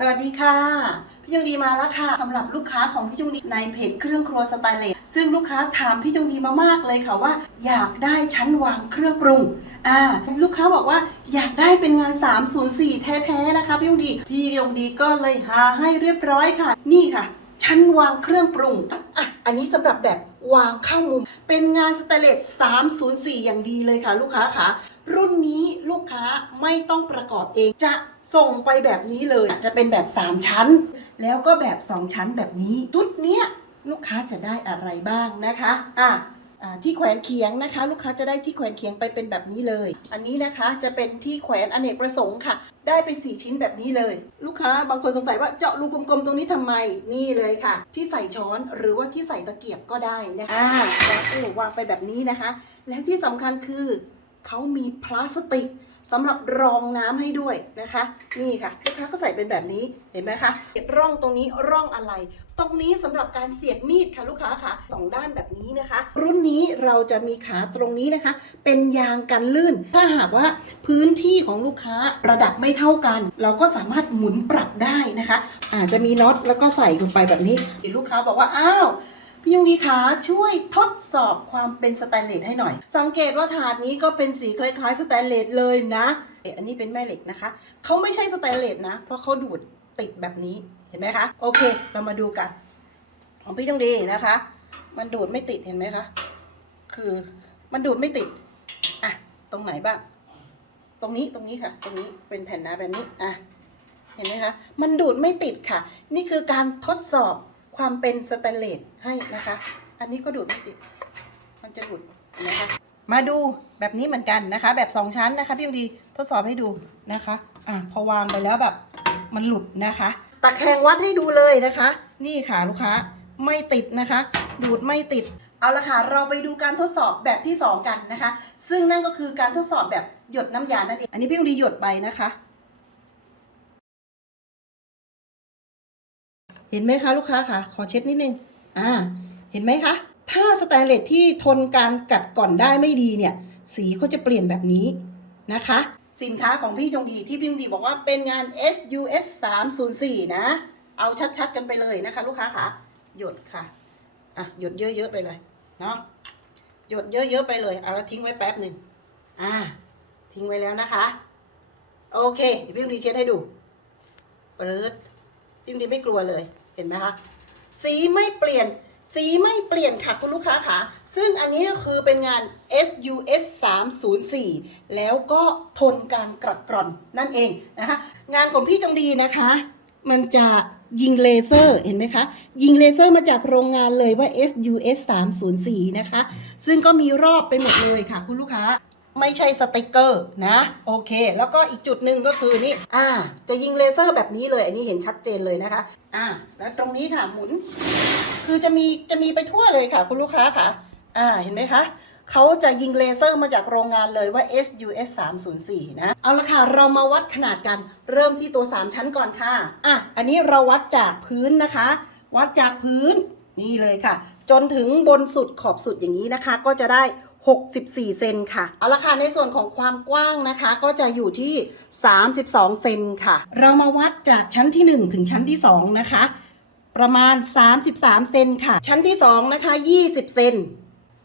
สวัสดีค่ะ พี่ยงดีมาแล้วค่ะสำหรับลูกค้าของพี่ยงดีในเพจเครื่องครัวสไตล์เลสซึ่งลูกค้าถามพี่ยงดีมามากเลยค่ะว่า อยากได้ชั้นวางเครื่องปรุงอ่าลูกค้าบอกว่าอยากได้เป็นงาน 304 แท้ๆนะคะพี่ยงดี พี่ยงดีก็เลยหาให้เรียบร้อยค่ะ นี่ค่ะ ชั้นวางเครื่องปรุงอะอันนี้สำหรับแบบวางเข้ามุม เป็นงานสเตเลส304 อย่างดีเลยค่ะ ลูกค้าค่ะรุ่นนี้ลูกค้าไม่ต้องประกอบเองจะ ส่งไปแบบนี้เลยจะเป็นแบบ 3 ชั้น แล้วก็แบบ 2 ชั้นแบบนี้ชุดเนี้ยลูกค้าจะได้อะไรบ้างนะคะอะอ่าที่แขวนเคียงนะคะ ลูกค้าจะได้ที่แขวนเคียงไปเป็นแบบนี้เลย อันนี้นะคะจะเป็นที่แขวนอเนกประสงค์ค่ะ ได้ไป 4 ชิ้นแบบนี้เลย ลูกค้าบางคนสงสัยว่าเจาะรูกลมๆตรงนี้ทำไมนี่เลยค่ะ ที่ใส่ช้อนหรือว่าที่ใส่ตะเกียบก็ได้นะคะอ่าวางโอ้วางไปแบบนี้นะคะ แล้วที่สำคัญคือ เขามีพลาสติกสำหรับรองน้ำให้ด้วยนะคะ นี่ค่ะลูกค้าก็ใส่เป็นแบบนี้เห็นไหมคะร่องตรงนี้ร่องอะไร ตรงนี้สำหรับการเสียบมีดค่ะลูกค้าค่ะสองด้านแบบนี้นะคะ รุ่นนี้เราจะมีขาตรงนี้นะคะ เป็นยางกันลื่น ถ้าหากว่าพื้นที่ของลูกค้าระดับไม่เท่ากัน เราก็สามารถหมุนปรับได้นะคะอาจจะมีน็อตแล้วก็ใส่ลงไปแบบนี้เดี๋ยวลูกค้าบอกว่าอ้าว พี่ยงดีคะช่วยทดสอบความเป็นสแตนเลสให้หน่อย สังเกตว่าถาดนี้ก็เป็นสีคล้ายๆสแตนเลสเลยนะเอ๊ะอันนี้เป็นแม่เหล็กนะคะเขาไม่ใช่สแตนเลสนะ เพราะเขาดูดติดแบบนี้เห็นไหมคะ โอเค เรามาดูกันของพี่ยงดีนะคะ มันดูดไม่ติดเห็นไหมคะคือมันดูดไม่ติดอะตรงไหนบ้างตรงนี้ตรงนี้ค่ะ ตรงนี้เป็นแผ่นหนาแบบนี้อะเห็นไหมคะ มันดูดไม่ติดค่ะ นี่คือการทดสอบ ความเป็นสแตนเลสให้นะคะ อันนี้ก็ดูดไม่ติด มันจะหลุดนะคะ มาดูแบบนี้เหมือนกันนะคะ แบบสองชั้นนะคะพี่ยูดีทดสอบให้ดูนะคะ อะพอวางไปแล้วแบบมันหลุดนะคะ ตะแคงวัดให้ดูเลยนะคะ นี่ค่ะลูกค้าไม่ติดนะคะ ดูดไม่ติดเอาละค่ะ เราไปดูการทดสอบแบบที่สองกันนะคะ ซึ่งนั่นก็คือการทดสอบแบบหยดน้ำยานั่นเอง อันนี้พี่ยูดีหยดไปนะคะ เห็นไหมคะลูกค้าคะขอเช็ดนิดนึงอ่าเห็นไหมคะ ถ้าสแตนเลสที่ทนการกัดก่อนได้ไม่ดีเนี่ย สีเขาจะเปลี่ยนแบบนี้นะคะ สินค้าของพี่จงดีที่พี่จงดีบอกว่าเป็นงาน SUS 304นะ เอาชัดๆกันไปเลยนะคะ ลูกค้าคะหยดค่ะอะหยดเยอะๆไปเลยเนาะหยดเยอะๆไปเลยเอาแล้วทิ้งไว้แป๊บหนึ่งอ่า ทิ้งไว้แล้วนะคะ โอเคเดี๋ยวพี่จงดีเช็ดให้ดูปรืด พี่ดีไม่กลัวเลยเห็นไหมคะสีไม่เปลี่ยน สีไม่เปลี่ยนค่ะคุณลูกค้าค่ะ ซึ่งอันนี้ก็คือเป็นงาน SUS 304 แล้วก็ทนการกรัดกร่อนนั่นเองนะคะ งานของพี่จงดีนะคะ มันจะยิงเลเซอร์เห็นไหมคะ ยิงเลเซอร์มาจากโรงงานเลยว่า SUS 304 นะคะ ซึ่งก็มีรอบไปหมดเลยค่ะคุณลูกค้า ไม่ใช่สติกเกอร์นะโอเค แล้วก็อีกจุดหนึ่งก็คือนี่อ่า จะยิงเลเซอร์แบบนี้เลย อันนี้เห็นชัดเจนเลยนะคะอ่าแล้วตรงนี้ค่ะหมุน คือจะมีจะมีไปทั่วเลยค่ะ คุณลูกค้าค่ะอ่าเห็นไหมคะเขาจะยิงเลเซอร์มาจากโรงงานเลยว่า SUS 304นะ เอาละค่ะ เรามาวัดขนาดกัน เริ่มที่ตัว 3 ชั้นก่อนค่ะ อะ อันนี้เราวัดจากพื้นนะคะ วัดจากพื้นนี่เลยค่ะ จนถึงบนสุดขอบสุดอย่างนี้นะคะ ก็จะได้ 64 เซนค่ะ เอาละค่ะ ในส่วนของความกว้างนะคะ ก็จะอยู่ที่ 32 เซนค่ะ เรามาวัดจากชั้นที่ 1 ถึงชั้นที่ 2 นะคะ ประมาณ 33 เซนค่ะ ชั้นที่ 2 นะคะ 20 เซน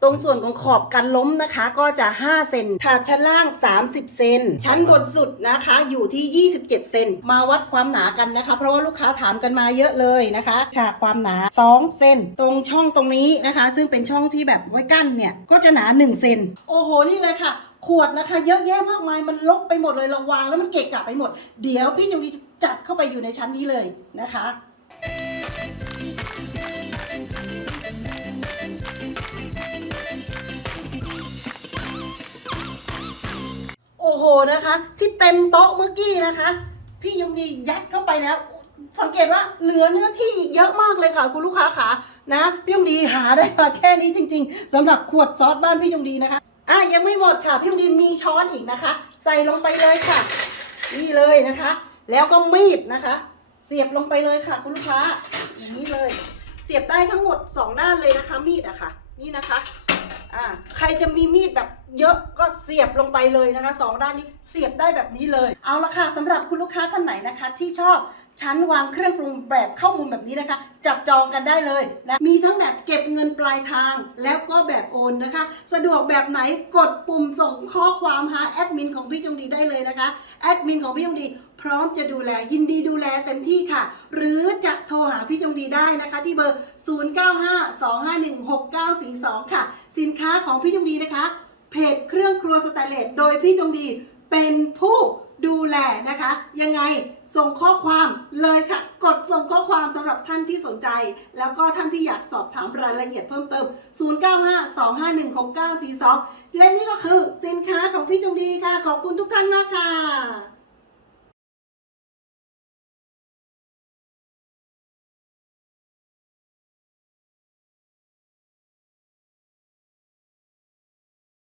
ตรงส่วนของขอบกันล้มนะคะก็จะ 5 เซนถาดชั้นล่าง 30 เซน ชั้นบนสุดนะคะอยู่ที่ 27 เซน มาวัดความหนากันนะคะ เพราะว่าลูกค้าถามกันมาเยอะเลยนะคะค่ะความหนา 2 เซน ตรงช่องตรงนี้นะคะ ซึ่งเป็นช่องที่แบบไว้กั้นเนี่ย ก็จะหนา 1 เซน โอ้โห นี่เลยค่ะ ขวดนะคะ เยอะแยะมากมายมันลกไปหมดเลยเราวางแล้วมันเกะกะไปหมด เดี๋ยวพี่จงดีจัดเข้าไปอยู่ในชั้นนี้เลยนะคะ โอ้โหนะคะ ที่เต็มโต๊ะเมื่อกี้นะคะ พี่ยงดียัดเข้าไปแล้ว สังเกตว่าเหลือเนื้อที่อีกเยอะมากเลยค่ะ คุณลูกค้าขานะพี่ยงดีหาได้มาแค่นี้จริง ๆสำหรับขวดซอสบ้านพี่ยงดีนะคะอะยังไม่หมดค่ะพี่ยงดีมีช้อนอีกนะคะ ใส่ลงไปเลยค่ะ นี่เลยนะคะ แล้วก็มีดนะคะ เสียบลงไปเลยค่ะ คุณลูกค้าอย่างนี้เลย เสียบได้ทั้งหมดสองด้านเลยนะคะ มีดอะค่ะ นี่นะคะ อ่าใครจะมีมีดแบบเยอะก็เสียบลงไปเลยนะคะสองด้านนี้เสียบได้แบบนี้เลย เอาละค่ะสำหรับคุณลูกค้าท่านไหนนะคะ ที่ชอบชั้นวางเครื่องปรุงแบบเข้ามุมแบบนี้นะคะ จับจองกันได้เลยนะมีทั้งแบบเก็บเงินปลายทางแล้วก็แบบโอนนะคะ สะดวกแบบไหนกดปุ่มส่งข้อความหาแอดมินของพี่จงดีได้เลยนะคะแอดมินของพี่จงดีพร้อมจะดูแลยินดีดูแลเต็มที่ค่ะ หรือจะโทรหาพี่จงดีได้นะคะ ที่เบอร์ 0952516942 ค่ะ สินค้าของพี่จงดีนะคะ เพจเครื่องครัวสแตนเลสโดยพี่จงดีเป็นผู้ดูแลนะคะ ยังไงส่งข้อความเลยค่ะ กดส่งข้อความสำหรับท่านที่สนใจ แล้วก็ท่านที่อยากสอบถามรายละเอียดเพิ่มเติม 0952516942 และนี่ก็คือสินค้าของพี่จงดีค่ะ ขอบคุณทุกท่านมากค่ะ